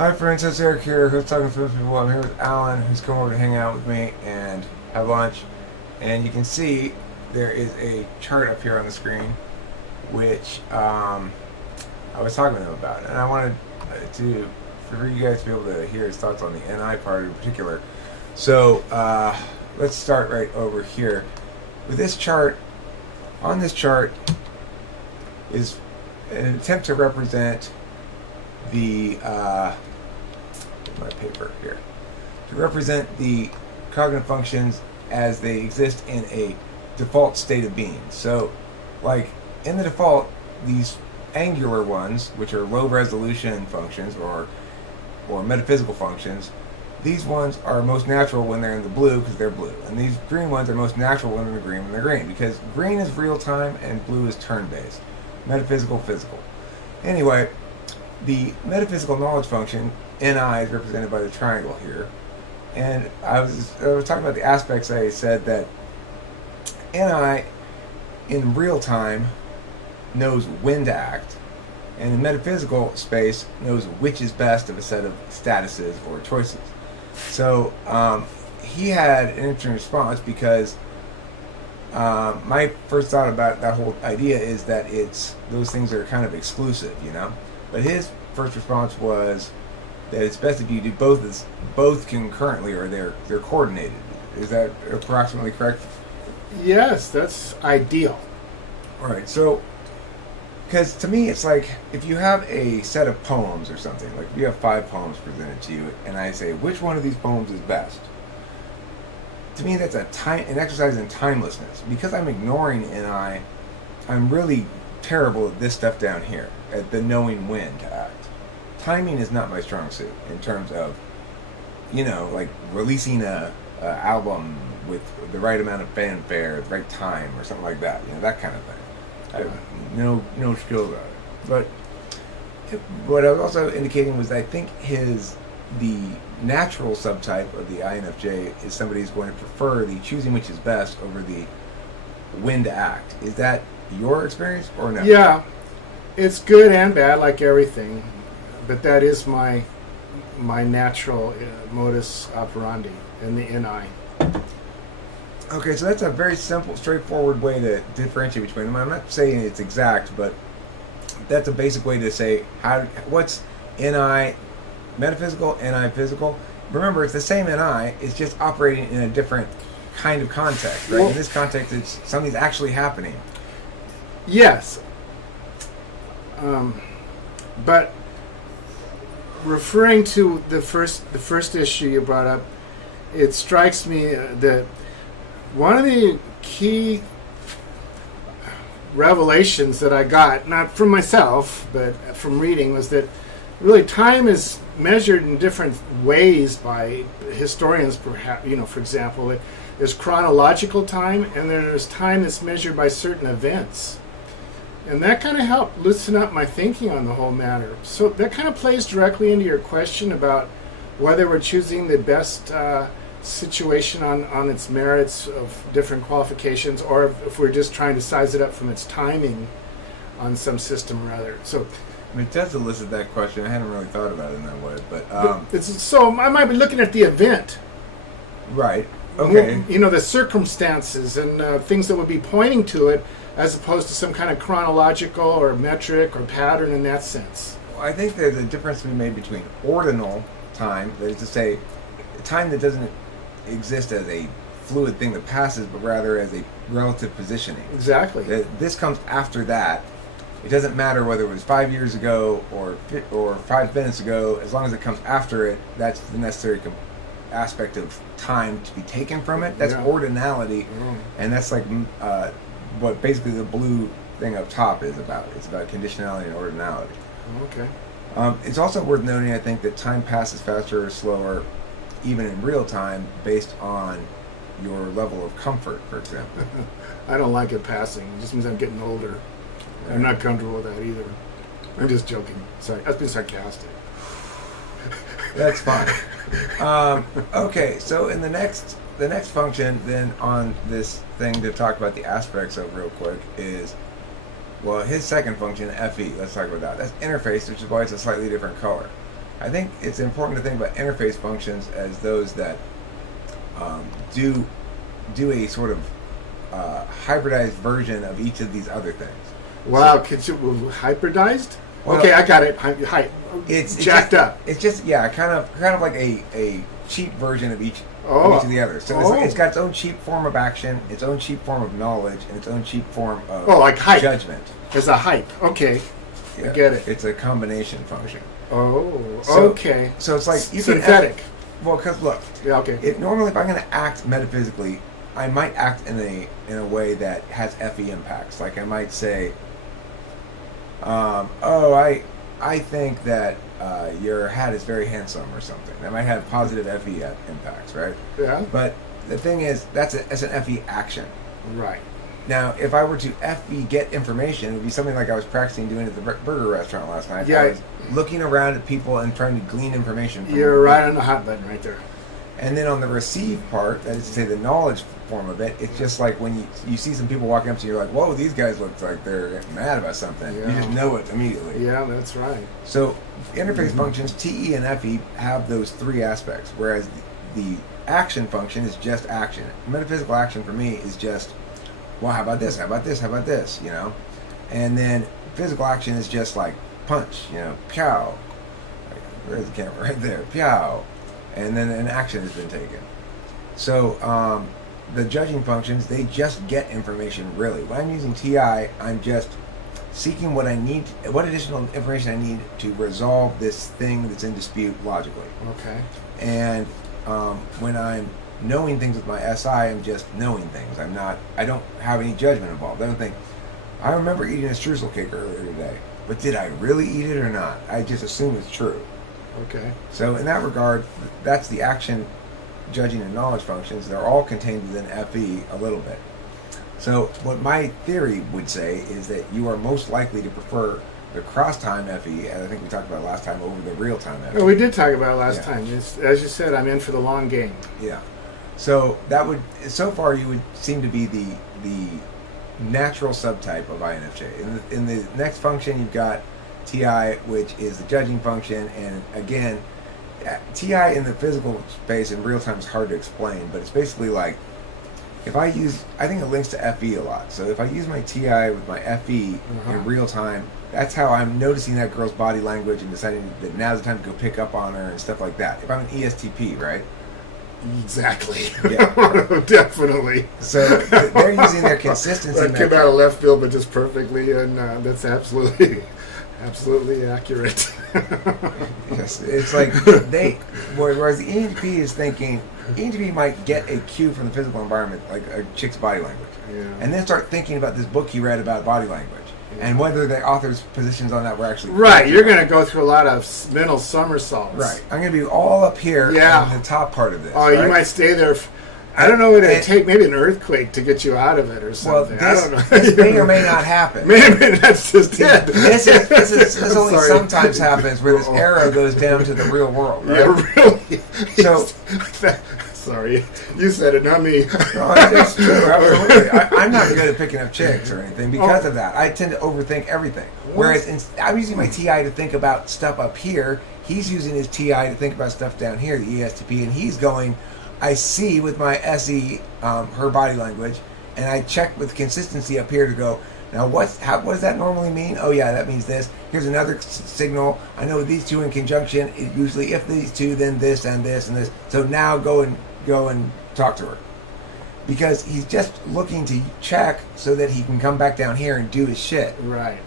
Hi friends, it's Eric here, who's talking to people. I'm here with Alan, who's come over to hang out with me and have lunch. And you can see there is a chart up here on the screen, which I was talking to him about. And I wanted for you guys to be able to hear his thoughts on the NI part in particular. So let's start right over here. With this chart, on this chart is an attempt to represent the my paper here, to represent the cognitive functions as they exist in a default state of being. So like in the default, these angular ones, which are low resolution functions or metaphysical functions, these ones are most natural when they're in the blue because they're blue, and these green ones are most natural when they're green because green is real time and blue is turn based, metaphysical, physical. Anyway, the metaphysical knowledge function, NI, is represented by the triangle here. And I was talking about the aspects. I said that NI in real time knows when to act, and in metaphysical space knows which is best of a set of statuses or choices. So he had an interesting response because my first thought about that whole idea is that those things are kind of exclusive, you know. But his first response was that it's best if you do both concurrently, or they're coordinated. Is that approximately correct? Yes, that's ideal. All right. So, because to me, it's like if you have a set of poems or something, like if you have 5 poems presented to you, and I say which one of these poems is best. To me, that's an exercise in timelessness. Because I'm ignoring NI, I'm really terrible at this stuff down here, at the knowing when to act. Timing is not my strong suit in terms of, you know, like releasing a album with the right amount of fanfare at the right time or something like that. You know, that kind of thing. I have no skill about it. But what I was also indicating was that I think the natural subtype of the INFJ is somebody who's going to prefer the choosing which is best over the when to act. Is that your experience or no? Yeah, it's good and bad, like everything, but that is my natural modus operandi in the NI. Okay, so that's a very simple, straightforward way to differentiate between them. I'm not saying it's exact, but that's a basic way to say what's NI metaphysical, NI physical. Remember, it's the same NI, it's just operating in a different kind of context, right? Well, in this context, it's something's actually happening. Yes. But referring to the first issue you brought up, it strikes me that one of the key revelations that I got, not from myself, but from reading, was that really time is measured in different ways by historians, perhaps. You know, for example, there's chronological time, and there's time that's measured by certain events. And that kind of helped loosen up my thinking on the whole matter. So that kind of plays directly into your question about whether we're choosing the best situation on its merits of different qualifications, or if we're just trying to size it up from its timing on some system or other. So I mean, it does elicit that question. I hadn't really thought about it in that way, but so I might be looking at the event. Right. Okay. You know, the circumstances and things that would be pointing to it, as opposed to some kind of chronological or metric or pattern in that sense. Well, I think there's a difference to be made between ordinal time, that is to say, time that doesn't exist as a fluid thing that passes, but rather as a relative positioning. Exactly. This comes after that. It doesn't matter whether it was 5 years ago or 5 minutes ago. As long as it comes after it, that's the necessary aspect of time to be taken from it. That's ordinality, and that's like what basically the blue thing up top is about. It's about conditionality and ordinality. Okay. It's also worth noting, I think, that time passes faster or slower, even in real time, based on your level of comfort, for example. I don't like it passing. It just means I'm getting older. Right. I'm not comfortable with that either. I'm just joking. Sorry, that's been sarcastic. That's fine. Okay, so in the next function then on this thing to talk about the aspects of real quick is Well, his second function, FE, let's talk about that. That's interface, which is why it's a slightly different color. I think it's important to think about interface functions as those that do a sort of hybridized version of each of these other things. Wow, hybridized? Well, okay, I got it. It's jacked just, up. It's just kind of like a cheap version of each of the others. So it's got its own cheap form of action, its own cheap form of knowledge, and its own cheap form of like hype. Judgment. It's a hype. Okay, Yeah, I get it. It's a combination function. Oh, So- okay. So it's like you Synthetic. can well, because look, Yeah, okay. normally if I'm going to act metaphysically, I might act in a way that has FE impacts. Like I might say, I think that your hat is very handsome or something. That might have positive FE impacts, right? Yeah. But the thing is, that's an FE action. Right. Now, if I were to FB get information, it would be something like I was practicing doing at the burger restaurant last night. Yeah. I was looking around at people and trying to glean information from You're them. right on the hot button right there. And then on the receive part, that is to say the knowledge form of it, it's just like when you see some people walking up to you, you're like, whoa, these guys look like they're mad about something. Yeah. You just know it immediately. Yeah, that's right. So interface functions, TE and FE, have those three aspects, whereas the action function is just action. Metaphysical action for me is just, well, how about this? How about this? How about this? You know? And then physical action is just like punch, pow. Where's the camera? Right there, pow. And then an action has been taken. So the judging functions, they just get information, really. When I'm using TI, I'm just seeking what additional information I need to resolve this thing that's in dispute logically. Okay. And when I'm knowing things with my SI, I'm just knowing things. I don't have any judgment involved. I don't think, I remember eating a streusel cake earlier today, but did I really eat it or not? I just assume it's true. Okay. So in that regard, that's the action, judging, and knowledge functions. They're all contained within FE a little bit. So what my theory would say is that you are most likely to prefer the cross-time FE, as I think we talked about last time, over the real-time FE. Oh, we did talk about it last Yeah. time. As you said, I'm in for the long game. Yeah. So so far you would seem to be the natural subtype of INFJ. In the next function, you've got TI, which is the judging function, and again, TI in the physical space in real time is hard to explain, but it's basically like, I think it links to FE a lot. So if I use my TI with my FE in real time, that's how I'm noticing that girl's body language and deciding that now's the time to go pick up on her and stuff like that. If I'm an ESTP, right? Exactly. Yeah. Definitely. So they're using their consistency That came metric. out of left field, but just perfectly, and that's absolutely accurate. Yes, it's like whereas the ENTP is thinking, ENTP might get a cue from the physical environment, like a chick's body language, and then start thinking about this book he read about body language, and whether the author's positions on that were actually Right, you're going to go through a lot of mental somersaults. Right, I'm going to be all up here in the top part of this. Oh, right? You might stay there. I don't know what it'd take, maybe an earthquake to get you out of it or something. Well, I don't know. this may or may not happen. Maybe that's just it. This only Sorry. sometimes happens where this arrow goes down to the real world. Right? Yeah, really. So, sorry, you said it, not me. no, it's true, absolutely. I'm not good at picking up chicks or anything because of that. I tend to overthink everything. Whereas I'm using my TI to think about stuff up here. He's using his TI to think about stuff down here, the ESTP, and he's going, I see with my SE her body language, and I check with consistency up here to go, now what does that normally mean? Oh yeah, that means this. Here's another signal. I know these two in conjunction, it usually if these two, then this and this and this. So now go and talk to her. Because he's just looking to check so that he can come back down here and do his shit. Right.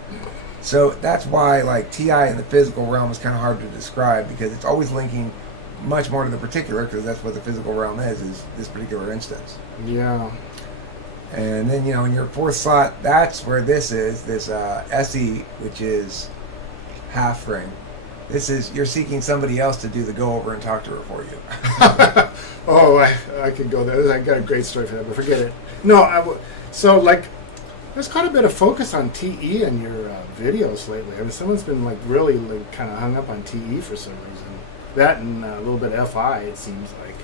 So that's why like TI in the physical realm is kind of hard to describe, because it's always linking much more to the particular, because that's what the physical realm is this particular instance. Yeah. And then, in your fourth slot, that's where this is, this SE, which is half ring. This is, you're seeking somebody else to do the go over and talk to her for you. Oh, I could go there. I got a great story for that, but forget it. No, so like, there's quite a bit of focus on TE in your videos lately. I mean, someone's been like really kind of hung up on TE for some reason. That and a little bit of FI, it seems like.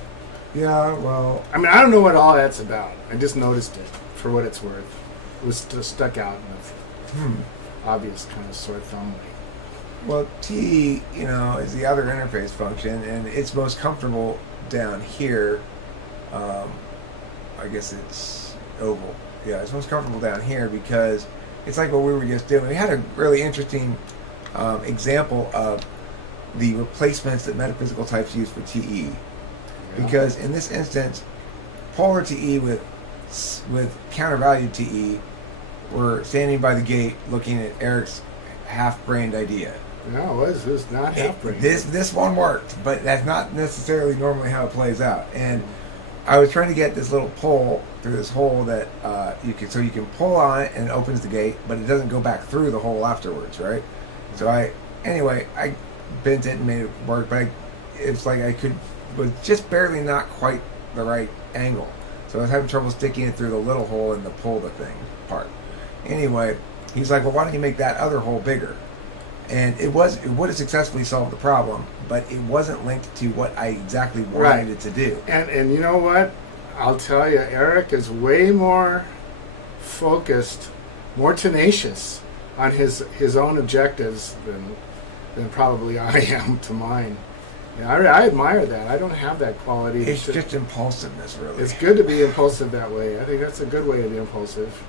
Yeah, well, I mean, I don't know what all that's about. I just noticed it for what it's worth. It was just stuck out in a obvious kind of sore thumb way. Well, T, is the other interface function, and it's most comfortable down here. I guess it's oval. Yeah, it's most comfortable down here because it's like what we were just doing. We had a really interesting example of the replacements that metaphysical types use for TE. Yeah. Because in this instance, polar TE with countervalued TE were standing by the gate looking at Eric's half-brained idea. No, it was not half-brained. This one worked, but that's not necessarily normally how it plays out. And I was trying to get this little pull through this hole that you can pull on it and it opens the gate, but it doesn't go back through the hole afterwards, right? So I bent it and made it work, but it's like was just barely not quite the right angle. So I was having trouble sticking it through the little hole in the pull the thing part. Anyway, he's like, well, why don't you make that other hole bigger? And it would have successfully solved the problem, but it wasn't linked to what I exactly wanted it to do. And you know what? I'll tell you, Eric is way more focused, more tenacious on his own objectives than probably I am to mine. Yeah, I admire that. I don't have that quality. It's just impulsiveness, really. It's good to be impulsive that way. I think that's a good way to be impulsive.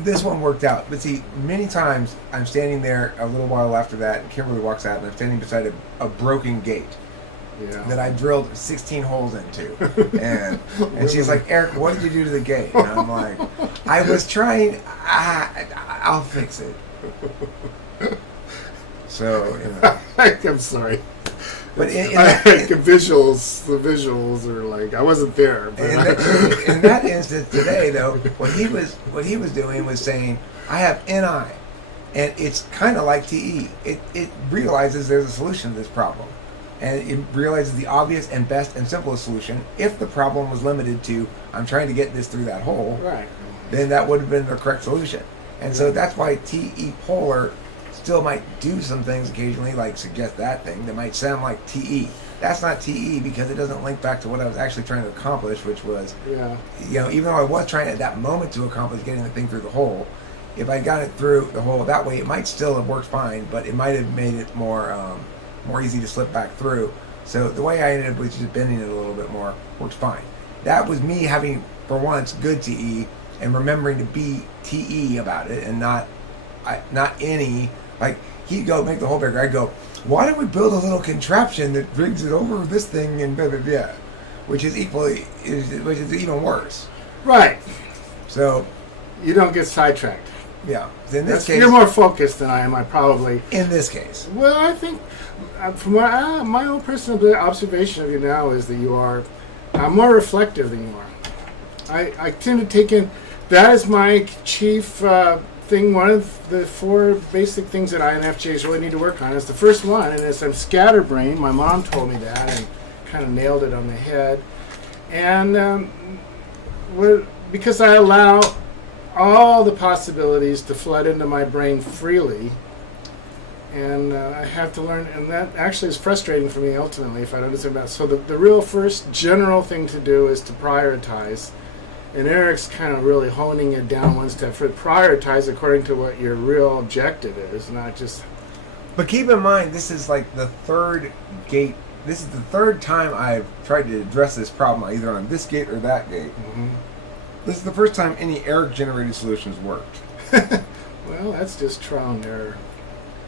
This one worked out, but see, many times I'm standing there a little while after that, and Kimberly walks out, and I'm standing beside a broken gate that I drilled 16 holes into, and she's like, "Eric, what did you do to the gate?" And I'm like, "I was trying. I'll fix it." So, I'm sorry. But the visuals are like, I wasn't there. But in that instance today, though, what he was doing was saying, I have NI, and it's kind of like TE. It realizes there's a solution to this problem, and it realizes the obvious and best and simplest solution. If the problem was limited to, I'm trying to get this through that hole, right, then that would have been the correct solution. And so that's why TE polar still might do some things occasionally, like suggest that thing that might sound like TE. That's not TE because it doesn't link back to what I was actually trying to accomplish, which was, even though I was trying at that moment to accomplish getting the thing through the hole, if I got it through the hole that way, it might still have worked fine, but it might have made it more easy to slip back through. So the way I ended up with just bending it a little bit more worked fine. That was me having, for once, good TE and remembering to be TE about it and not any. Like, he'd go make the hole bigger. I'd go, why don't we build a little contraption that rigs it over this thing and blah, blah, blah, which is even worse. Right. So you don't get sidetracked. Yeah. In this case, you're more focused than I am. I probably. In this case. Well, I think from my own personal observation of you now is that you are more reflective than you are. I tend to take in. That is my chief. One of the 4 basic things that INFJs really need to work on is the first one, and it's I'm scatterbrained. My mom told me that and kind of nailed it on the head. And because I allow all the possibilities to flood into my brain freely, and I have to learn, and that actually is frustrating for me ultimately if I don't understand that. So the real first general thing to do is to prioritize. And Eric's kind of really honing it down one step further. Prioritize according to what your real objective is, not just... But keep in mind, this is like the third gate. This is the third time I've tried to address this problem, either on this gate or that gate. Mm-hmm. This is the first time any Eric-generated solutions worked. Well, that's just trial and error.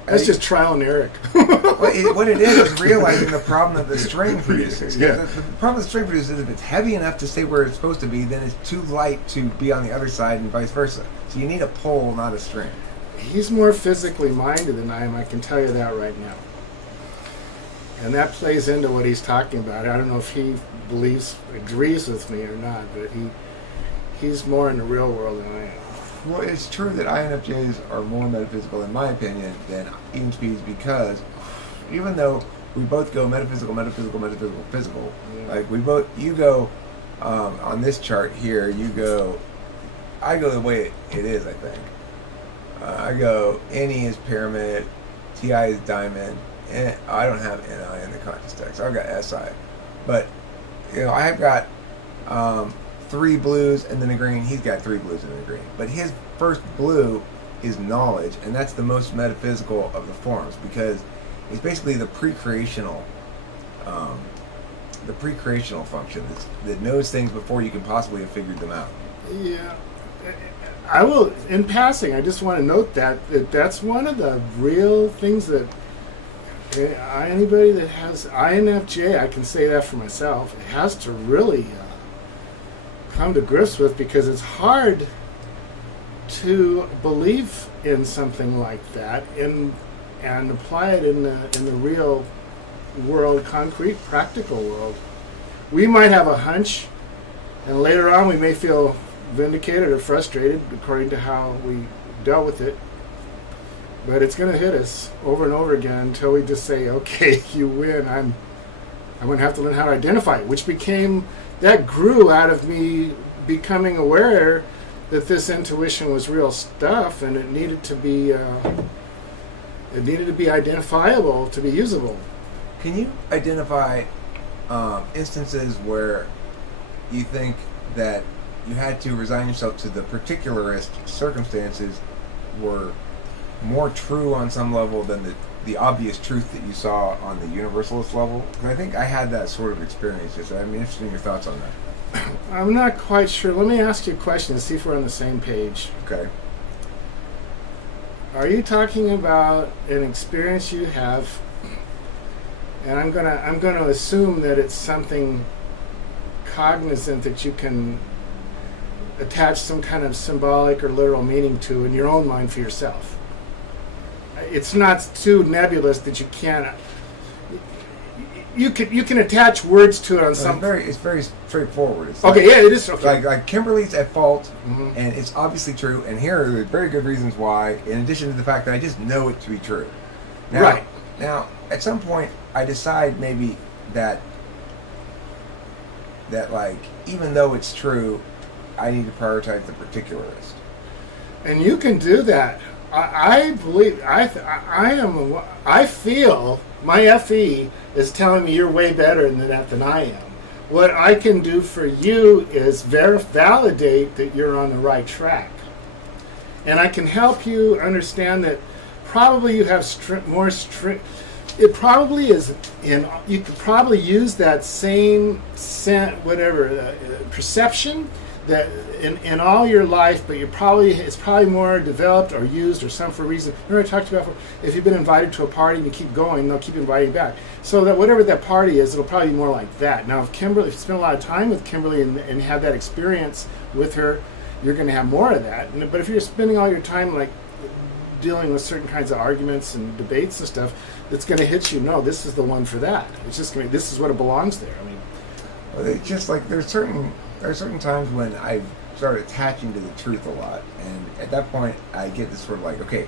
That's just trial and Eric. What it is realizing the problem that the string produces. Yeah. The problem the string produces is if it's heavy enough to stay where it's supposed to be, then it's too light to be on the other side and vice versa. So you need a pole, not a string. He's more physically minded than I am, I can tell you that right now. And that plays into what he's talking about. I don't know if he agrees with me or not, but he's more in the real world than I am. Well, it's true that INFJs are more metaphysical, in my opinion, than ENTPs because even though we both go metaphysical, physical, like you go on this chart here, I go the way it is, I think. I go, NE is pyramid, TI is diamond, and I don't have NI in the conscious text. I've got SI. But, I've got 3 blues and then a green. He's got 3 blues and a green. But his first blue is knowledge, and that's the most metaphysical of the forms because it's basically the pre-creational function that knows things before you can possibly have figured them out. Yeah. I will, in passing, I just want to note that's one of the real things that anybody that has INFJ, I can say that for myself, has to really come to grips with, because it's hard to believe in something like that and apply it in the real world, concrete, practical world. We might have a hunch, and later on we may feel vindicated or frustrated according to how we dealt with it, but it's going to hit us over and over again until we just say, okay, you win. I'm going to have to learn how to identify it, which grew out of me becoming aware that this intuition was real stuff, and it needed to be identifiable to be usable. Can you identify instances where you think that you had to resign yourself to the particularist circumstances were more true on some level than the obvious truth that you saw on the universalist level? Because I think I had that sort of experience. So I'm interested in your thoughts on that. I'm not quite sure. Let me ask you a question and see if we're on the same page. Okay. Are you talking about an experience you have, and I'm gonna assume that it's something cognizant that you can attach some kind of symbolic or literal meaning to in your own mind for yourself? It's not too nebulous that you can't. You can attach words to it on some. It's very straightforward. It's okay, yeah, it is. Okay. Like Kimberly's at fault, and it's obviously true. And here are very good reasons why. In addition to the fact that I just know it to be true. Now, right. Now, at some point, I decide maybe that like even though it's true, I need to prioritize the particularist. And you can do that. I believe. I feel my FE is telling me you're way better than that than I am. What I can do for you is validate that you're on the right track, and I can help you understand that probably you have more strict. It probably is you could probably use that same perception that in all your life, but it's probably more developed or used or some for a reason. Remember I talked about if you've been invited to a party and you keep going, they'll keep inviting you back. So that whatever that party is, it'll probably be more like that. Now, if you spend a lot of time with Kimberly and have that experience with her, you're going to have more of that. But if you're spending all your time like dealing with certain kinds of arguments and debates and stuff, it's going to hit you. No, this is the one for that. It's just going to. This is what it belongs there. I mean, well, it's just like there are certain times when I start attaching to the truth a lot, and at that point I get this sort of like, okay,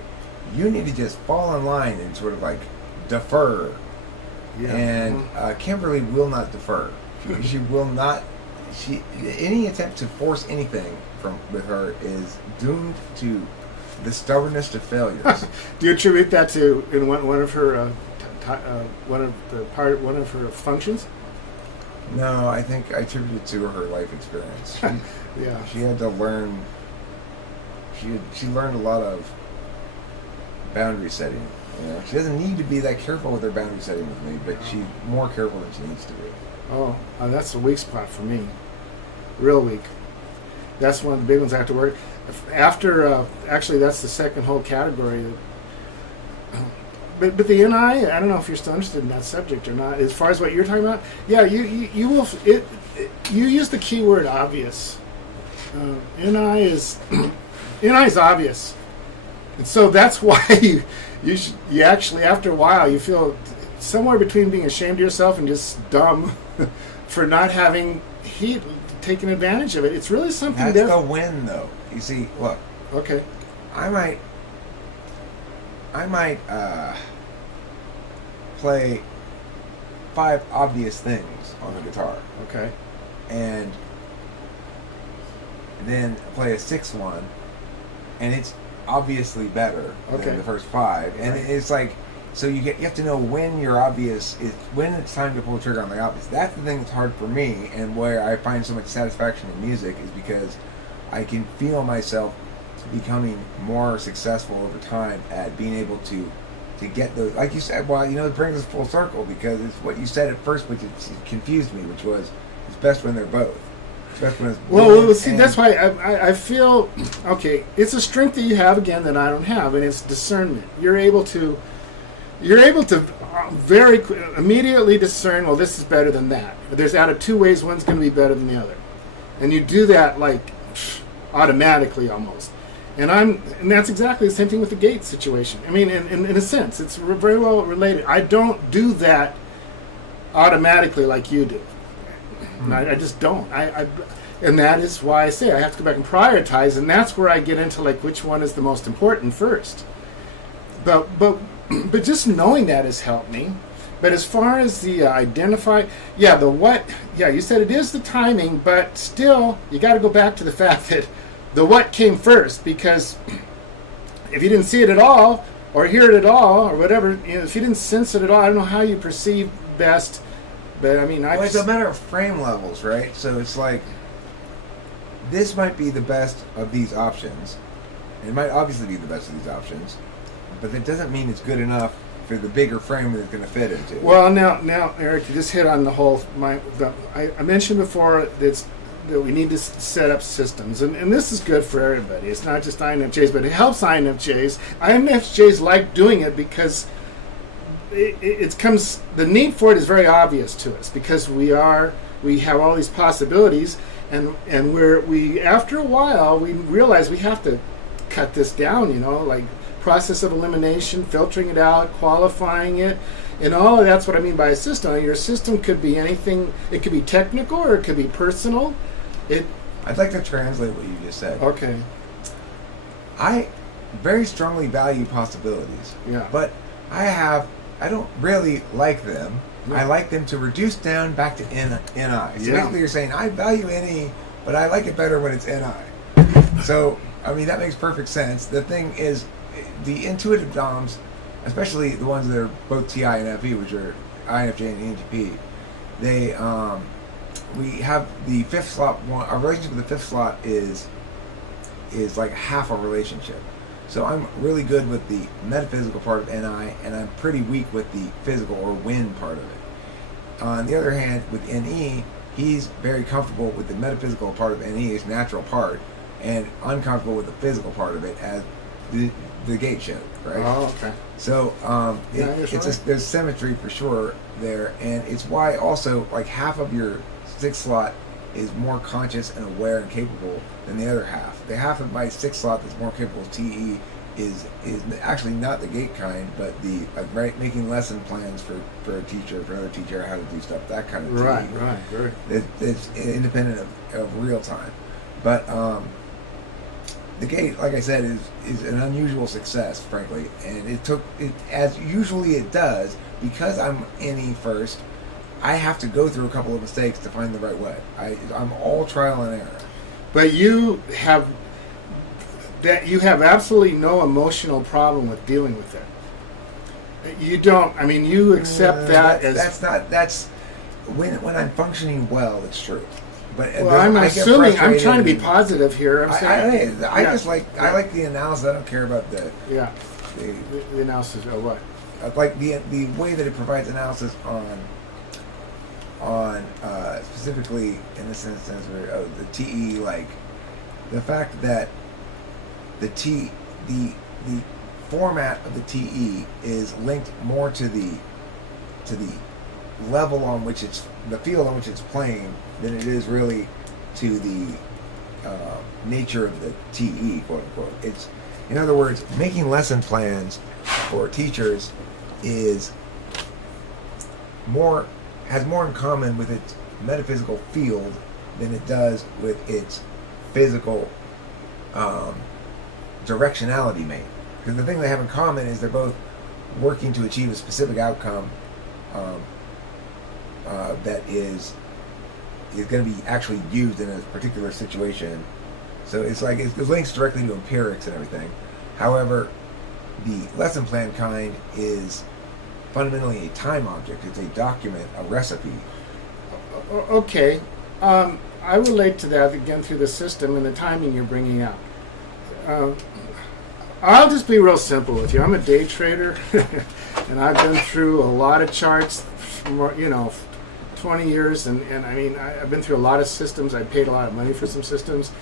you need to just fall in line and sort of like defer. Yeah. And Kimberly will not defer. She will not. Any attempt to force anything with her is doomed to the stubbornness to failures. Do you attribute that to in one of her one of her functions? No, I think I attribute it to her life experience. Yeah, she had to learn. She learned a lot of boundary setting. You know, she doesn't need to be that careful with her boundary setting with me, but she's more careful than she needs to be. Oh, that's a weak spot for me. Real weak. That's one of the big ones I have to work. After, actually, that's the second whole category. But the NI, I don't know if you're still interested in that subject or not. As far as what you're talking about, yeah, you will. You use the keyword obvious. NI is obvious, and so that's why you actually after a while you feel somewhere between being ashamed of yourself and just dumb for not having taken advantage of it. It's really something. That's the win, though. You see, look. Okay. I might play 5 obvious things on the guitar. Okay. And then play a 6th one, and it's obviously better than the first 5. And it's like, so you have to know when you're obvious, when it's time to pull the trigger on the obvious. That's the thing that's hard for me, and where I find so much satisfaction in music is because I can feel myself becoming more successful over time at being able to get those, like you said. Well, it brings us full circle, because it's what you said at first, which it confused me, which was it's best when they're both. It's best when it's Well, see, that's why I feel okay. It's a strength that you have again that I don't have, and it's discernment. You're able to immediately discern. Well, this is better than that. There's out of two ways, one's going to be better than the other, and you do that like automatically almost. And that's exactly the same thing with the gate situation. I mean, in a sense, it's very well related. I don't do that automatically like you do. I just don't. And that is why I say I have to go back and prioritize, and that's where I get into like which one is the most important first. But just knowing that has helped me. But as far as the the what, you said it is the timing, but still you got to go back to the fact that the what came first, because if you didn't see it at all, or hear it at all, or whatever, if you didn't sense it at all, I don't know how you perceive best. But I mean, it's a matter of frame levels, right? So it's like, this might be the best of these options. It might obviously be the best of these options, but that doesn't mean it's good enough for the bigger frame that it's going to fit into. Well, now, Eric, you just hit on the whole. I mentioned before that we need to set up systems, and this is good for everybody. It's not just INFJs, but it helps INFJs. INFJs like doing it because it comes. The need for it is very obvious to us, because we have all these possibilities, and we after a while we realize we have to cut this down. Like process of elimination, filtering it out, qualifying it. And all of that's what I mean by a system. Your system could be anything. It could be technical, or it could be personal. I'd like to translate what you just said. Okay. I very strongly value possibilities. Yeah. But I don't really like them. Yeah. I like them to reduce down back to NI. So basically you're saying I value NE, but I like it better when it's NI. So, I mean, that makes perfect sense. The thing is, the intuitive DOMs, especially the ones that are both TI and FE, which are INFJ and ENTP, we have the fifth slot. Our relationship with the fifth slot is like half a relationship. So I'm really good with the metaphysical part of NI, and I'm pretty weak with the physical or win part of it. On the other hand, with NE, he's very comfortable with the metaphysical part of NE, his natural part, and uncomfortable with the physical part of it, as the gate showed, right? Oh, okay. So there's symmetry for sure there, and it's why also like half of your sixth slot is more conscious and aware and capable than the other half. The half of my sixth slot that's more capable of TE is actually not the gate kind, but the making lesson plans for a teacher, for another teacher, how to do stuff, that kind of TE. Right, very. It's independent of real time, but the gate, like I said, is an unusual success, frankly, and it took it, as usually it does, because I'm NE first. I have to go through a couple of mistakes to find the right way. I'm all trial and error. But you have absolutely no emotional problem with dealing with it. You don't. I mean, you accept that as that's when I'm functioning well. It's true. But I'm assuming I'm trying to be positive here. I just like I like the analysis. I don't care about the analysis of what. Like the way that it provides analysis on specifically in this instance where the TE, like the fact that the format of the TE is linked more to the level on which it's the field on which it's playing than it is really to the nature of the TE, quote unquote. It's, in other words, making lesson plans for teachers has more in common with its metaphysical field than it does with its physical directionality mate. Because the thing they have in common is they're both working to achieve a specific outcome that is going to be actually used in a particular situation. So it's like it links directly to empirics and everything. However, the lesson plan kind is fundamentally a time object. It's a document, a recipe. Okay. I relate to that again through the system and the timing you're bringing out. I'll just be real simple with you. I'm a day trader, and I've been through a lot of charts, for, 20 years, and I mean, I've been through a lot of systems. I paid a lot of money for some systems,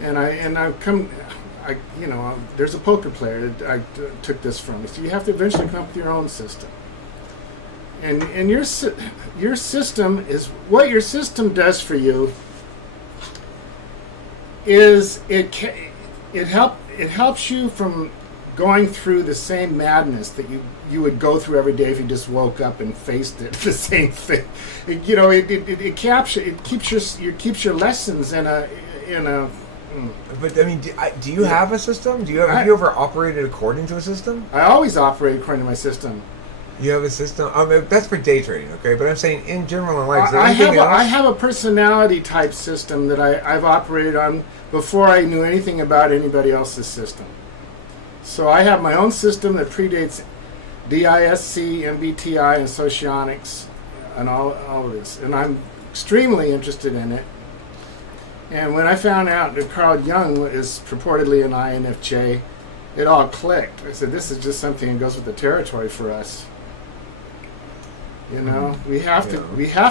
and I've come. There's a poker player that I took this from. So you have to eventually come up with your own system. And your system is what your system does for you. Is it helps you from going through the same madness that you would go through every day if you just woke up and faced it, the same thing. It keeps your lessons in a. But I mean, do you have a system? Have you ever operated according to a system? I always operate according to my system. You have a system. That's for day trading, okay? But I'm saying in general in life. I have a personality type system that I've operated on before I knew anything about anybody else's system. So I have my own system that predates DISC, MBTI, and Socionics, and all of this. And I'm extremely interested in it. And when I found out that Carl Jung is purportedly an INFJ, it all clicked. I said, this is just something that goes with the territory for us. We have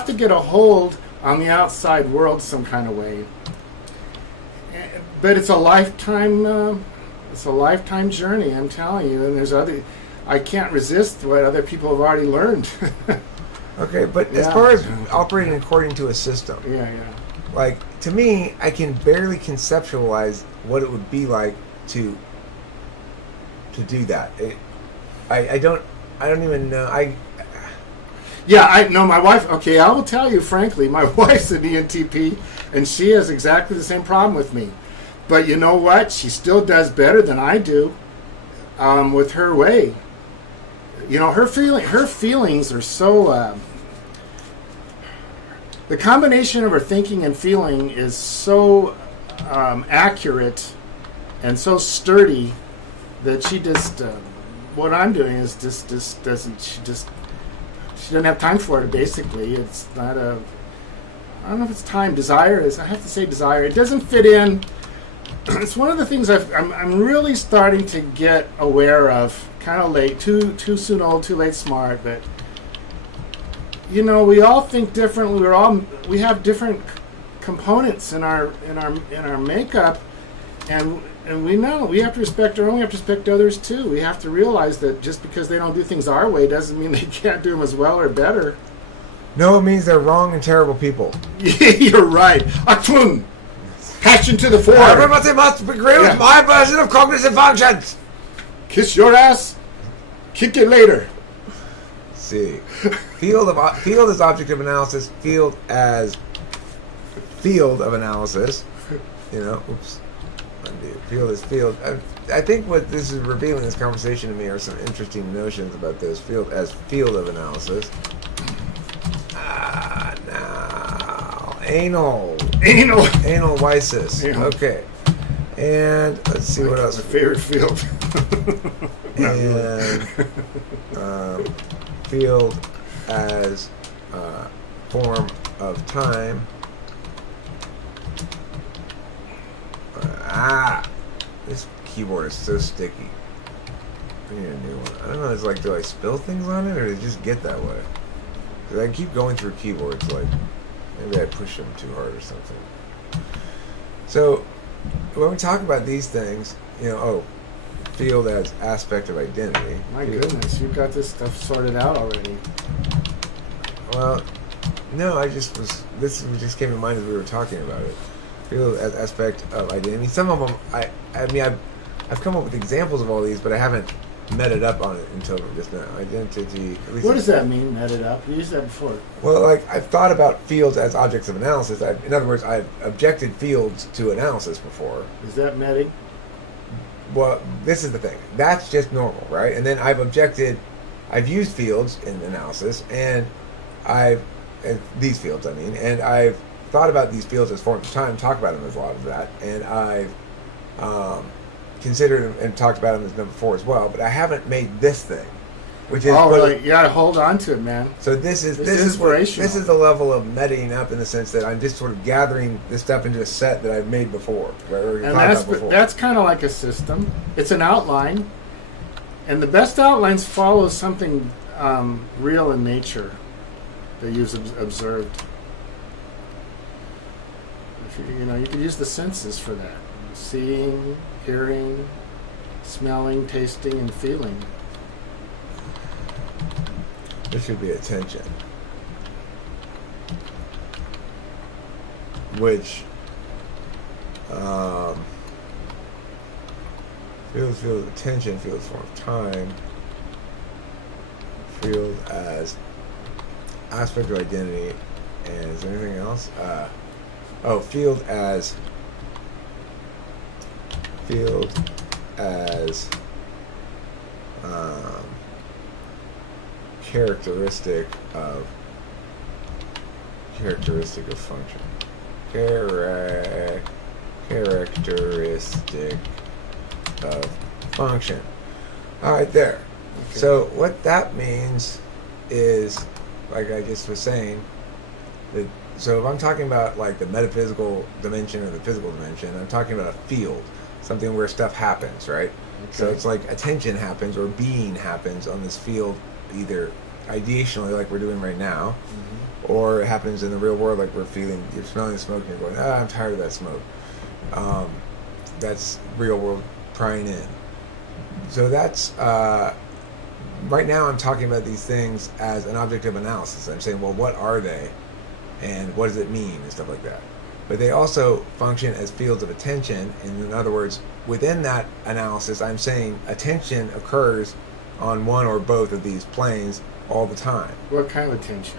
to get a hold on the outside world some kind of way. But it's a lifetime journey, I'm telling you. And I can't resist what other people have already learned. Okay, but as far as operating according to a system, like, to me, I can barely conceptualize what it would be like to do that. I don't even know. I know my wife. Okay, I will tell you frankly, my wife's an ENTP, and she has exactly the same problem with me. But you know what? She still does better than I do with her way. Her feelings are so. The combination of her thinking and feeling is so accurate and so sturdy that she just. What I'm doing is just doesn't. She doesn't have time for it. Basically, it's not a. I don't know if it's time. Desire is. I have to say desire. It doesn't fit in. It's one of the things I'm really starting to get aware of. Kind of late, too soon old, too late smart. But we all think differently. We have different components in our makeup, and we know we have to respect our own. We have to respect others too. We have to realize that just because they don't do things our way doesn't mean they can't do them as well or better. No, it means they're wrong and terrible people. You're right. Achtung! Passion to the fore. Everybody must agree with my version of cognitive functions. Kiss your ass. Kick it later. See, field as object of analysis. Field as field of analysis. Oops. Undo. Field as field. I think what this is revealing this conversation to me are some interesting notions about this field as field of analysis. Now anal Weisis. Yeah. Okay. And let's see what else. My favorite field. And field as form of time. This keyboard is so sticky. I need a new one. I don't know. It's like, do I spill things on it, or did it just get that way? Because I keep going through keyboards. Like, maybe I push them too hard or something. So, when we talk about these things, field as aspect of identity. My goodness, you've got this stuff sorted out already. Well, no, this just came to mind as we were talking about it. Field as aspect of identity. Some of them, I've come up with examples of all these, but I haven't met it up on it until just now. Identity. At least what does that mean, met it up? You used that before. Well, I've thought about fields as objects of analysis. In other words, I've objected fields to analysis before. Is that metting? Well, this is the thing. That's just normal, right? And then I've used fields in analysis, and these fields, and I've thought about these fields as forms of time, talk about them as a lot of that, and I've considered and talked about them as number 4 as well, but I haven't made this thing. which is right. You gotta hold on to it, man. So this is inspirational. This is the level of meting up in the sense that I'm just sort of gathering this stuff into a set that I've made before. That's kind of like a system. It's an outline, and the best outlines follow something real in nature that you've observed. You could use the senses for that: seeing, hearing, smelling, tasting, and feeling. This should be attention, which feels attention, feels form of time, feels as aspect of identity, and is there anything else? Field as characteristic of function. Characteristic of function. All right, there. Okay. So what that means is, like I just was saying, that so if I'm talking about like the metaphysical dimension or the physical dimension, I'm talking about a field, something where stuff happens, right? Okay. So it's like attention happens or being happens on this field, either ideationally like we're doing right now, or it happens in the real world like you're smelling the smoke and you're going, I'm tired of that smoke. That's real world prying in. So that's right now I'm talking about these things as an object of analysis. I'm saying, well, what are they and what does it mean and stuff like that. But they also function as fields of attention, and in other words, within that analysis I'm saying attention occurs on one or both of these planes all the time. What kind of attention?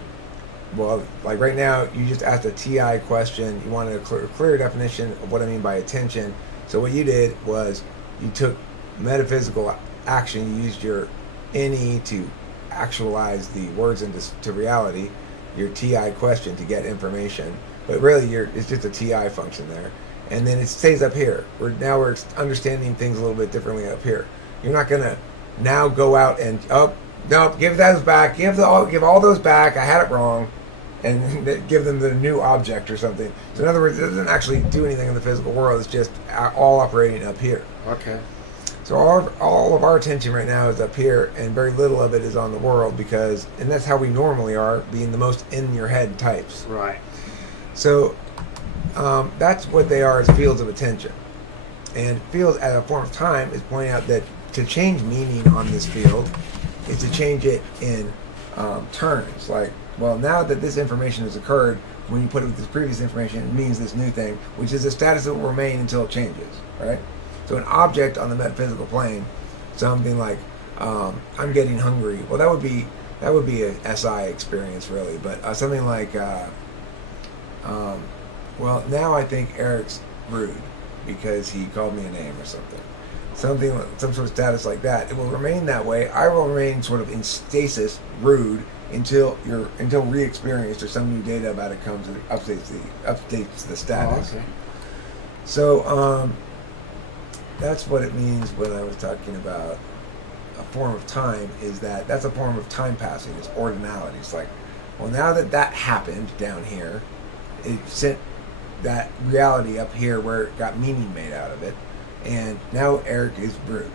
Well, like right now, you just asked a TI question. You wanted a clear definition of what I mean by attention. So what you did was you took metaphysical action. You used your NE to actualize the words into reality, your TI question to get information. But really, it's just a TI function there. And then it stays up here. We're understanding things a little bit differently up here. You're not going to now go out and, nope, give those back. Give all those back. I had it wrong. And give them the new object or something. So in other words, it doesn't actually do anything in the physical world. It's just all operating up here. Okay. So all of our attention right now is up here, and very little of it is on the world and that's how we normally are, being the most in your head types. Right. So that's what they are, as fields of attention. And field as a form of time is pointing out that to change meaning on this field is to change it in terms. Like, well, now that this information has occurred, when you put it with this previous information, it means this new thing, which is a status that will remain until it changes, right? So an object on the metaphysical plane, something like, I'm getting hungry. Well, that would be a SI experience, really. But something like, well, now I think Eric's rude because he called me a name or something. Some sort of status like that. It will remain that way. I will remain sort of in stasis, rude, until re-experienced or some new data about it comes and updates the status. Oh, okay. So that's what it means when I was talking about a form of time, is that's a form of time passing. It's ordinality. It's like, well, now that happened down here, it sent that reality up here where it got meaning made out of it, and now Eric is rude.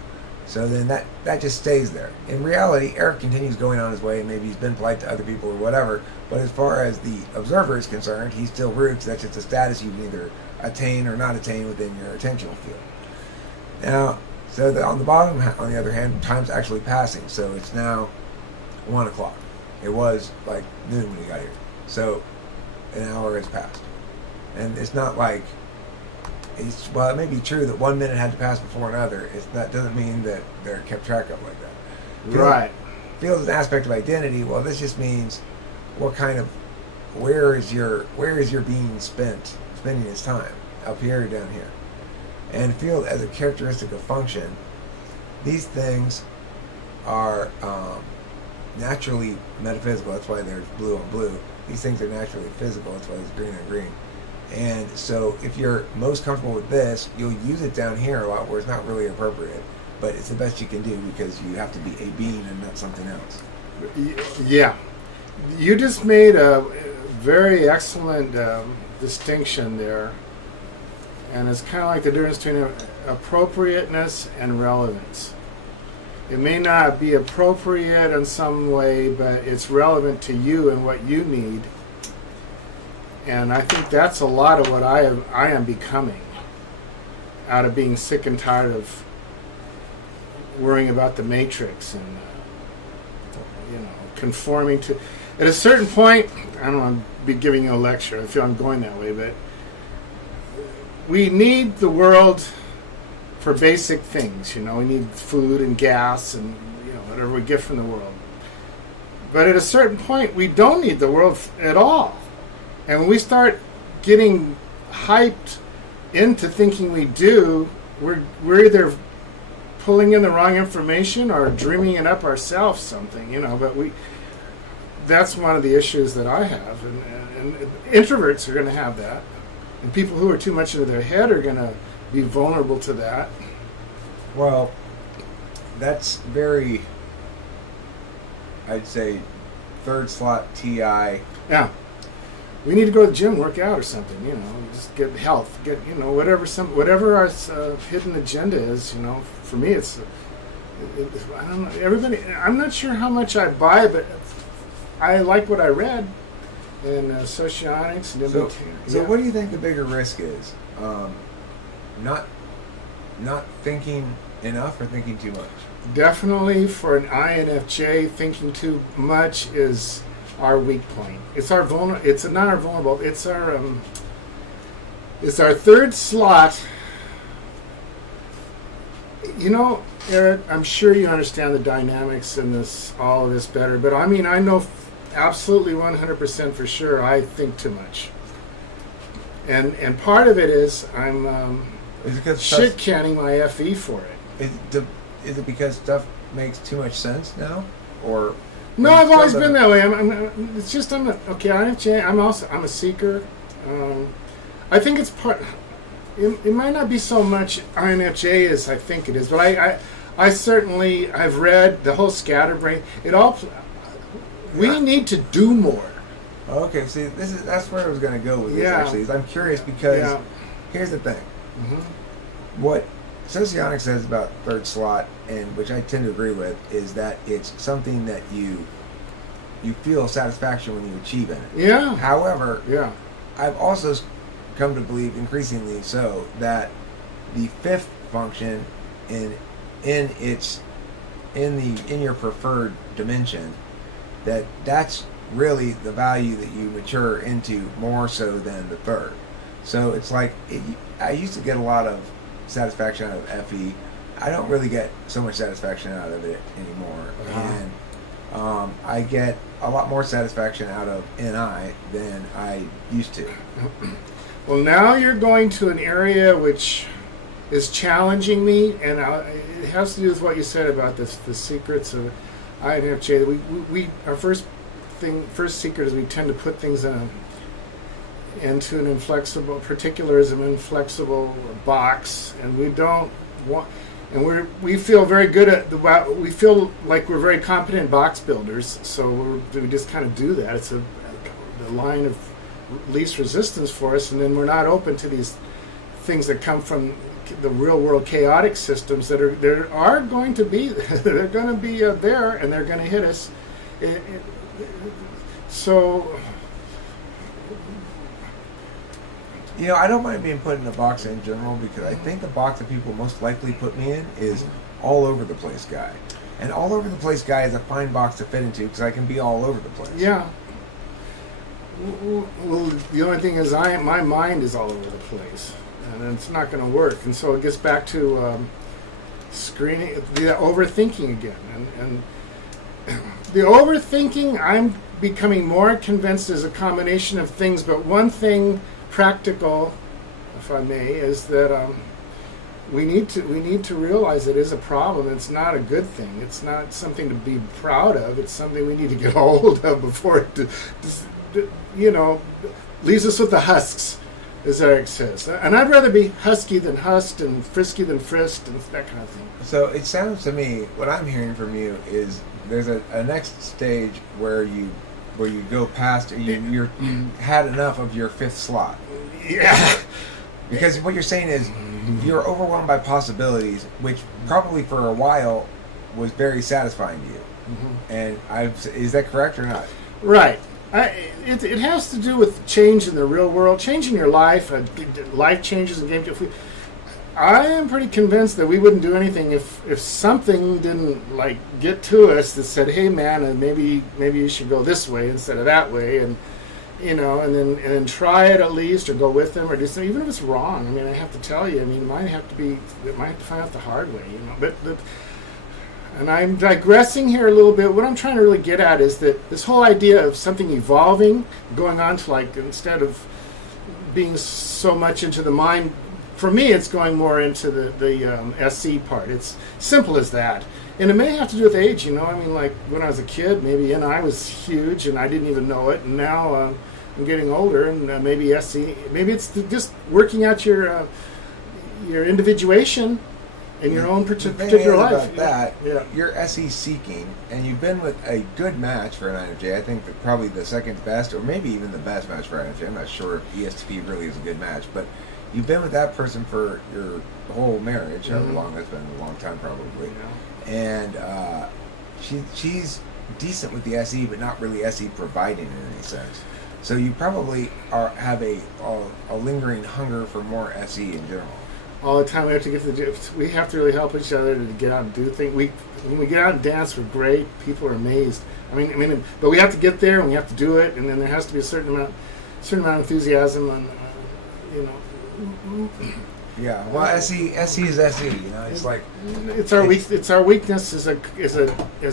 So then that just stays there. In reality, Eric continues going on his way, and maybe he's been polite to other people or whatever, but as far as the observer is concerned, he's still rude, because that's just a status you can either attain or not attain within your attentional field. Now, so on the bottom, on the other hand, time's actually passing, so it's now 1 o'clock. It was like noon when you got here. So an hour has passed. And it's not like, well, it may be true that 1 minute had to pass before another. That doesn't mean that they're kept track of like that. Right. Field is an aspect of identity. Well, this just means where is your being spending its time, up here or down here. And field as a characteristic of function, these things are naturally metaphysical. That's why there's blue on blue. These things are naturally physical. That's why there's green on green. And so if you're most comfortable with this, you'll use it down here a lot where it's not really appropriate. but it's the best you can do because you have to be a being and not something else. Yeah. You just made a very excellent distinction there. And it's kind of like the difference between appropriateness and relevance. It may not be appropriate in some way, but it's relevant to you and what you need. And I think that's a lot of what I am becoming, out of being sick and tired of worrying about the matrix and conforming to. At a certain point, I don't want to be giving you a lecture. I feel I'm going that way, but we need the world for basic things. We need food and gas and whatever we get from the world. But at a certain point, we don't need the world at all. And when we start getting hyped into thinking we do, we're either pulling in the wrong information or dreaming it up ourselves something, but that's one of the issues that I have. And introverts are going to have that. And people who are too much into their head are going to be vulnerable to that. Well, that's very, I'd say, third slot TI. Yeah. We need to go to the gym, work out or something, just get health, get, whatever our hidden agenda is, for me it's, I don't know, everybody, I'm not sure how much I buy, but I like what I read in Socionics and MBTI. So what do you think the bigger risk is? Not thinking enough or thinking too much? Definitely for an INFJ, thinking too much is our weak point. It's our It's not our vulnerable. It's our third slot. Eric, I'm sure you understand the dynamics in all of this better. But I know absolutely 100% for sure. I think too much, and part of it is I'm shit canning my FE for it. Is it because stuff makes too much sense now, or? No, I've always been that way. It's just I'm a seeker. I think it's part. It might not be so much INFJ as I think it is, but I certainly I've read the whole scatterbrain. We need to do more. Okay, see, that's where I was going to go with this. Yeah. Actually, is I'm curious because here's the thing. Mm-hmm. What Socionics says about third slot, and which I tend to agree with, is that it's something that you feel satisfaction when you achieve in it. Yeah. However, I've also come to believe, increasingly so, that the fifth function in your preferred dimension, that's really the value that you mature into more so than the third. So it's like I used to get a lot of satisfaction out of FE. I don't really get so much satisfaction out of it anymore, and I get a lot more satisfaction out of NI than I used to. Well, now you're going to an area which is challenging me, and it has to do with what you said about the secrets of INFJ. We our first secret is we tend to put things into an inflexible particularism, inflexible box, and we don't want. And we feel very good at we feel like we're very competent box builders, so we just kind of do that. It's the line of least resistance for us, and then we're not open to these things that come from the real world chaotic systems that are going to be they're going to be there, and they're going to hit us. So. I don't mind being put in a box in general, because I think the box that people most likely put me in is all over the place guy. And all over the place guy is a fine box to fit into, because I can be all over the place. Yeah. Well, the only thing is my mind is all over the place, and it's not going to work. And so it gets back to screening, the overthinking again. And the overthinking, I'm becoming more convinced, is a combination of things, but one thing practical, if I may, is that we need to realize it is a problem. It's not a good thing. It's not something to be proud of. It's something we need to get hold of before it leaves us with the husks. as Eric says. And I'd rather be husky than husked and frisky than frisked and that kind of thing. So it sounds to me, what I'm hearing from you is there's a next stage where you go past, you had enough of your fifth slot. Yeah. Because what you're saying is you're overwhelmed by possibilities, which probably for a while was very satisfying to you. And is that correct or not? Right. It has to do with change in the real world, change in your life, life changes in game. I am pretty convinced that we wouldn't do anything if something didn't like get to us that said, "Hey, man, maybe you should go this way instead of that way," and and then try it at least, or go with them, or do something, even if it's wrong. I mean, I have to tell you. I mean, it might have to find out the hard way, But and I'm digressing here a little bit. What I'm trying to really get at is that this whole idea of something evolving, going on to instead of being so much into the mind. For me, it's going more into the SC part. It's simple as that. And it may have to do with age, I mean, like when I was a kid, maybe I was huge and I didn't even know it. And now I'm getting older, and maybe SC, maybe it's just working out your individuation in your own particular life. About that, you're SE seeking, and you've been with a good match for an INFJ. I think that probably the second best, or maybe even the best match for INFJ. I'm not sure if ESTP really is a good match, but you've been with that person for your whole marriage, however long that's been, a long time probably. And she's decent with the SE, but not really SE providing in any sense. So you probably have a lingering hunger for more SE in general. All the time we have to we have to really help each other to get out and do things. When we get out and dance, we're great. People are amazed. I mean, but we have to get there and we have to do it, and then there has to be a certain amount of enthusiasm and Yeah, well, SE is SE. It's like it's our weakness as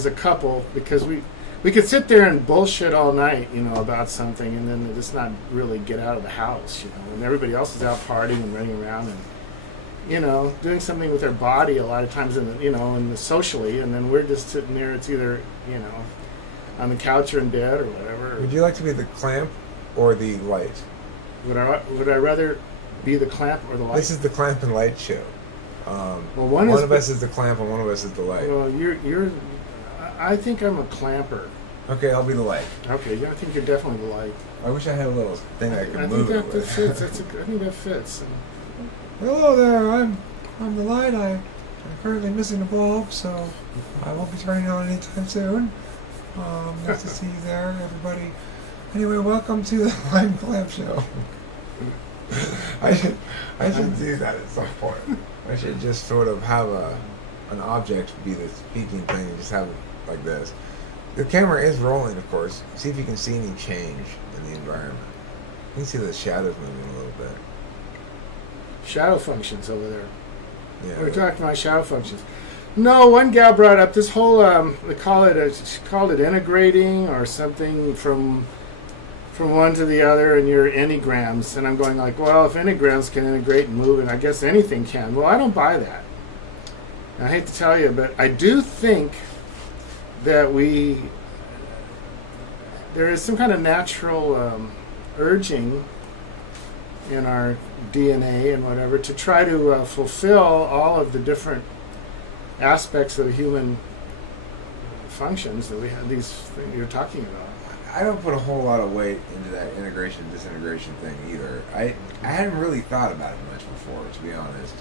a couple, because we could sit there and bullshit all night, about something, and then just not really get out of the house, and everybody else is out partying and running around and doing something with their body a lot of times, and socially, and then we're just sitting there. It's either on the couch or in bed or whatever. Would you like to be the clamp or the light? Would I rather be the clamp or the light? This is the clamp and light show. One of us is the clamp and one of us is the light. Well, you're. I think I'm a clamper. Okay, I'll be the light. Okay, yeah, I think you're definitely the light. I wish I had a little thing I could move. I think that fits. I think that fits. Hello there. I'm the light. I'm currently missing a bulb, so I won't be turning on anytime soon. Nice to see you there, everybody. Anyway, welcome to the Light and Clamp Show. I should do that at some point. I should just sort of have an object be the speaking thing and just have it like this. The camera is rolling, of course. See if you can see any change in the environment. You can see the shadows moving a little bit. Shadow functions over there. Yeah. We're talking about shadow functions. No, one gal brought up this whole she called it integrating or something from one to the other in your enneagrams, and I'm going like, well, if enneagrams can integrate and move, and I guess anything can. Well, I don't buy that. And I hate to tell you, but I do think that there is some kind of natural urging in our DNA and whatever to try to fulfill all of the different aspects of the human functions that we have. These things you're talking about. I don't put a whole lot of weight into that integration disintegration thing either. I hadn't really thought about it much before, to be honest.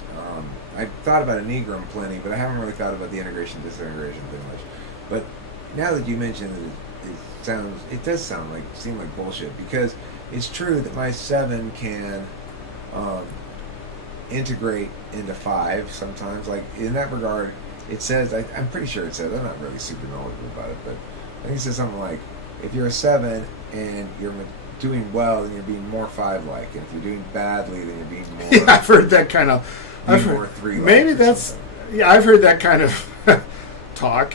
I thought about Enneagram plenty, but I haven't really thought about the integration disintegration thing much. But now that you mentioned it, it does seem like bullshit, because it's true that my 7 can integrate into 5 sometimes. Like in that regard, it says, I'm pretty sure it says, I'm not really super knowledgeable about it, but I think it says something like, if you're a 7 and you're doing well, then you're being more 5-like, and if you're doing badly, then you're being more. Yeah, I've heard that kind of. I've heard 3-like. Maybe that's. Something. Yeah, I've heard that kind of talk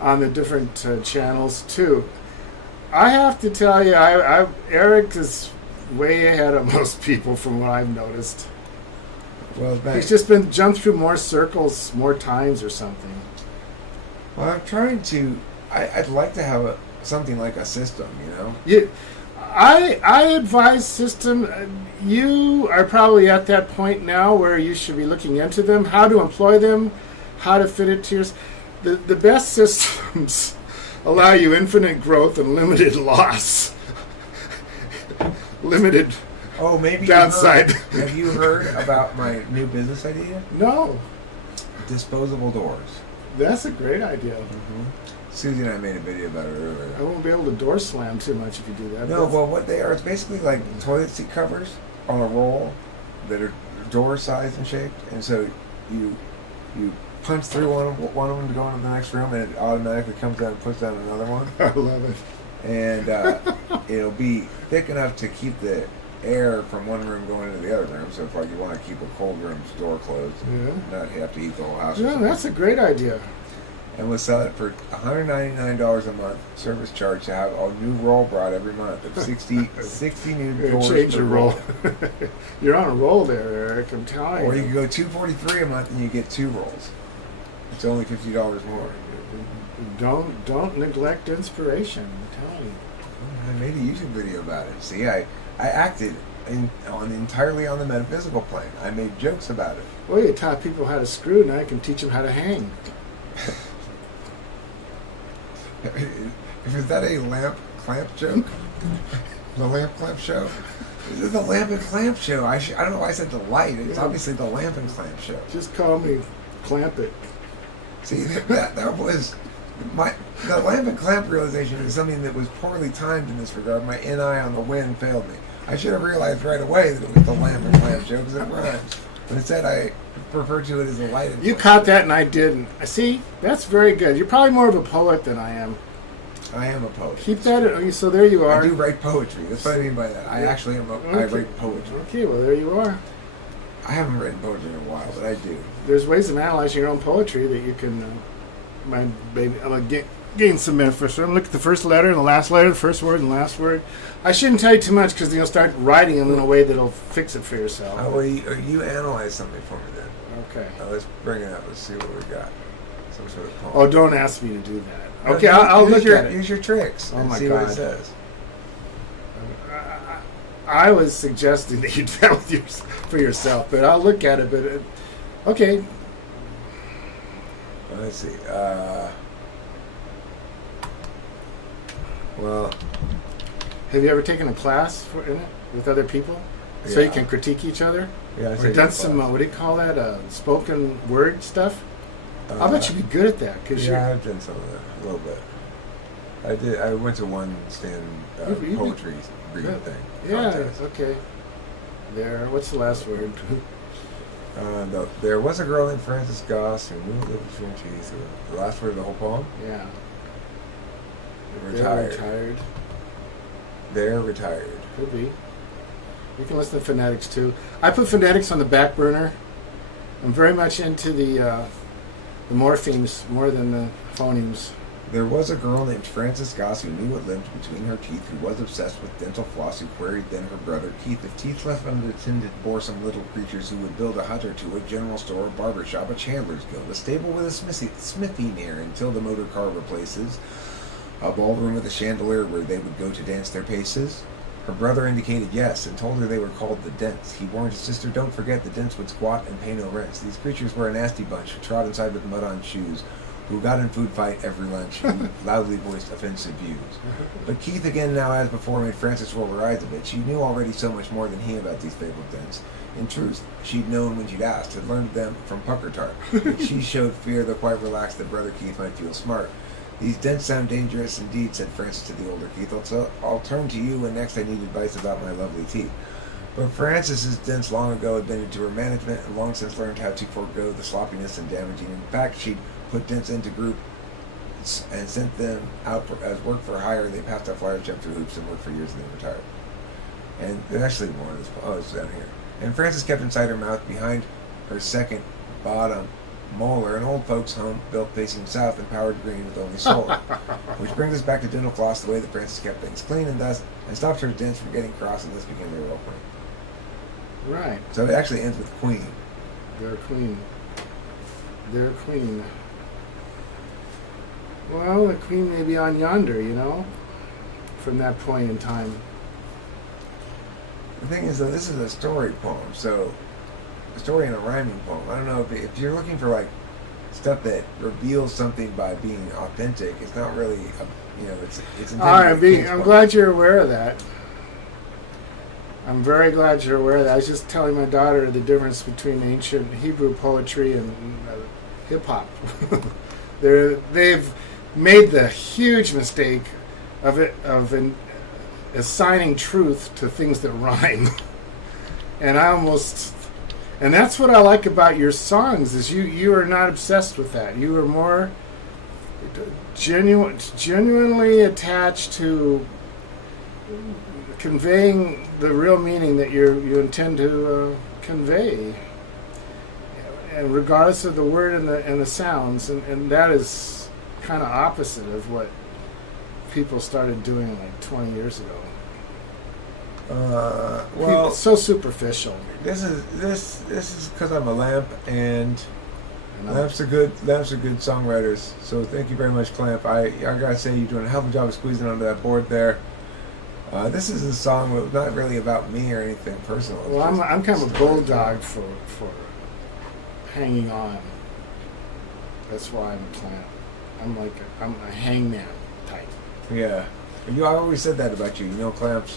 on the different channels too. I have to tell you, Eric is way ahead of most people from what I've noticed. Well, thanks. He's just been jumped through more circles more times or something. Well, I'm trying to. I'd like to have something like a system, Yeah. I advise system. You are probably at that point now where you should be looking into them, how to employ them, how to fit it to your. The best systems allow you infinite growth and limited loss. Limited Oh, maybe downside. Have you heard about my new business idea? No, Disposable doors. that's a great idea. Mm-hmm. Susie and I made a video about it I earlier. won't be able to door slam too much if you do that. No, well, what they are, it's basically like toilet seat covers on a roll that are door sized and shaped, and so you punch through one of them to go into the next room, and it automatically comes down and puts down another one, I love it. and it'll be thick enough to keep the air from one room going into the other room. So if like you want to keep a cold room's door closed, Yeah. not have to heat the whole house. or Yeah, something. that's a great idea. And we'll sell it for $199 a month service charge to have a new roll brought every month of 60 new Yeah, doors. change per your roll. You're on a roll there, Eric. I'm telling Or you you. can go $243 a month and you get 2 rolls. It's only $50 more. Don't neglect inspiration. I'm telling you. I made a YouTube video about it. See, I acted entirely on the metaphysical plane. I made jokes about it. Well, you taught people how to screw. Now you can teach them how to hang. Is that a lamp clamp joke? The lamp clamp show? This is the lamp and clamp show. I don't know why I said the light. It's Yeah. obviously the lamp and clamp show. Just call me Clamp It. See, that was the lamp and clamp realization is something that was poorly timed in this regard. My NI on the wind failed me. I should have realized right away that it was the lamp and clamp show because it rhymes. But instead, I referred to it as the light and You clamp. caught that and I didn't. See, that's very good. You're probably more of a poet than I am. I am a poet. Keep that. So there you are. I do write poetry. That's what I mean by that. I actually am. I write poetry. Okay, well there you are. I haven't written poetry in a while, but I do. There's ways of analyzing your own poetry that you can. My baby, I'm gonna gain some information. I'm gonna look at the first letter and the last letter, the first word and the last word. I shouldn't tell you too much because you'll start writing them in a way that'll fix it for yourself. Well, you analyze something for me then. Okay. Let's bring it up. Let's see what we got. Some sort of poem. Oh, don't ask me to do that. No, Okay, I'll look at it. Use your tricks Oh and my see what God. it says. I was suggesting that you do that with for yourself, but I'll look at it. But okay, Let's see. Well, have you ever taken a class in it with other people, so you Yeah. can critique each other? yeah, Or done some what do you call that? Spoken word stuff. I bet you'd be good at that because Yeah, I've done some of that a little bit. I did. I went to one stand You'd be poetry reading good. thing. Yeah. contest. Okay. There. What's the last word? There was a girl named Frances Goss who moved up between trees. The last word of the whole poem. Yeah. Retired. They're retired. They're retired. Could be. You can listen to phonetics too. I put phonetics on the back burner. I'm very much into the morphemes more than the phonemes. There was a girl named Frances Goss who knew what lived between her teeth, who was obsessed with dental floss, who queried then her brother Keith if teeth left unattended bore some little creatures who would build a hut or two, a general store, a barber shop, a chandler's guild, a stable with a smithy near until the motor car replaces, a ballroom with a chandelier where they would go to dance their paces. Her brother indicated yes and told her they were called the Dents. He warned his sister, don't forget the Dents would squat and pay no rents. These creatures were a nasty bunch who trod inside with mud on shoes, who got in food fight every lunch, who loudly voiced offensive views. But Keith again now as before made Frances roll her eyes a bit. She knew already so much more than he about these fabled Dents. In truth, she'd known when she'd asked, had learned them from Pucker Tart. But she showed fear, though quite relaxed, that brother Keith might feel smart. These dents sound dangerous indeed, said Frances to the older Keith. I'll turn to you when next I need advice about my lovely teeth. But Frances's dents long ago had been into her management and long since learned how to forego the sloppiness and damaging. In fact, she'd put dents into groups and sent them out as work for hire. They passed out flyers, jumped through hoops, and worked for years and then retired. And there's actually more of this. Oh, it's down here. And Frances kept inside her mouth behind her second bottom molar, an old folks' home built facing south and powered green with only solar. Which brings us back to dental floss, the way that Frances kept things clean and stopped her dents from getting cross, and this became their real queen. Right. So it actually ends with queen. They're queen. They're queen. Well, the queen may be on yonder, from that point in time. The thing is, though, this is a story poem, so a story and a rhyming poem. I don't know if you're looking for like stuff that reveals something by being authentic. It's not really, it's intended All right, to be I'm glad you're aware of that. I'm very glad you're aware of that. I was just telling my daughter the difference between ancient Hebrew poetry and hip hop. They've made the huge mistake of assigning truth to things that rhyme, and that's what I like about your songs is you are not obsessed with that. You are more genuinely attached to conveying the real meaning that you intend to convey, and regardless of the word and the sounds, and that is kind of opposite of what people started doing like 20 years ago. Well, it's so superficial. This is because I'm a lamp, and lamps are good songwriters. So thank you very much, Clamp. I gotta say you're doing a hell of a job of squeezing onto that board there. This is a song that's not really about me or anything personal. Well, I'm kind of a bulldog for hanging on. That's why I'm a Clamp. I'm a hangman type. Yeah, I always said that about you. You know, Clamps.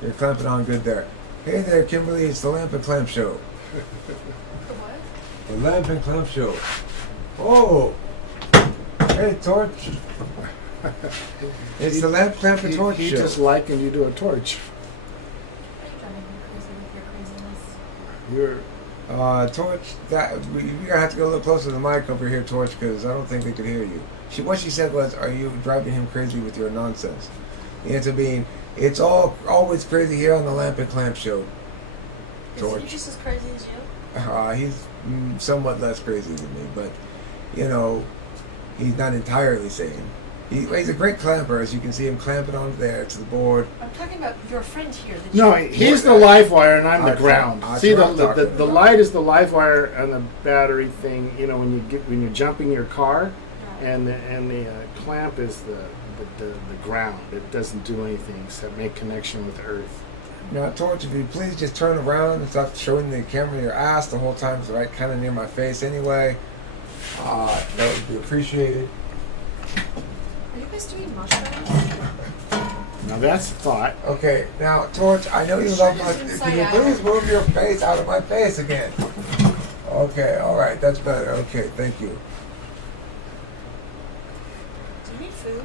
You're clamping on good there. Hey there, Kimberly. It's the Lamp and Clamp Show. The what? The Lamp and Clamp Show. Oh, hey, Torch. It's the Lamp, Clamp, and Torch He Show. just likened you to a torch. Are you driving me crazy with your craziness? Torch. You're gonna have to go a little closer to the mic over here, Torch, because I don't think they could hear you. What she said was, "Are you driving him crazy with your nonsense?" The answer being, "It's always crazy here on the Lamp and Clamp Show." Is he just as crazy as you? He's somewhat less crazy than me, but he's not entirely sane. He's a great clamper, as you can see him clamping on there to the board. I'm talking about your friend here. No, he's the live wire and I'm the ground. See, what I'm talking the about. light is the live wire and the battery thing. When you're jumping your car, Yeah. and the clamp is the ground. It doesn't do anything except make connection with Earth. Now, Torch, if you please just turn around and stop showing the camera your ass the whole time, it's right kind of near my face anyway. That would be appreciated. Are you guys doing mushrooms? Now that's thought. Okay, now, Torch, I know you love my... Can you please move your face out of my face again? Okay, all right, that's better. Okay, thank you. Do you need food?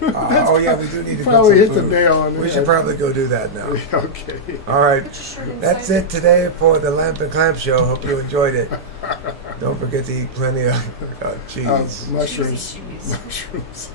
Yeah, we do need to get Probably some hit food. the nail on the We head. should probably go do that now. Okay. All right, Put your shirt inside. that's it today for the Lamp and Clamp Show. Hope you enjoyed it. Don't forget to eat plenty of cheese. Mushrooms. Cheesy cheese. Mushrooms.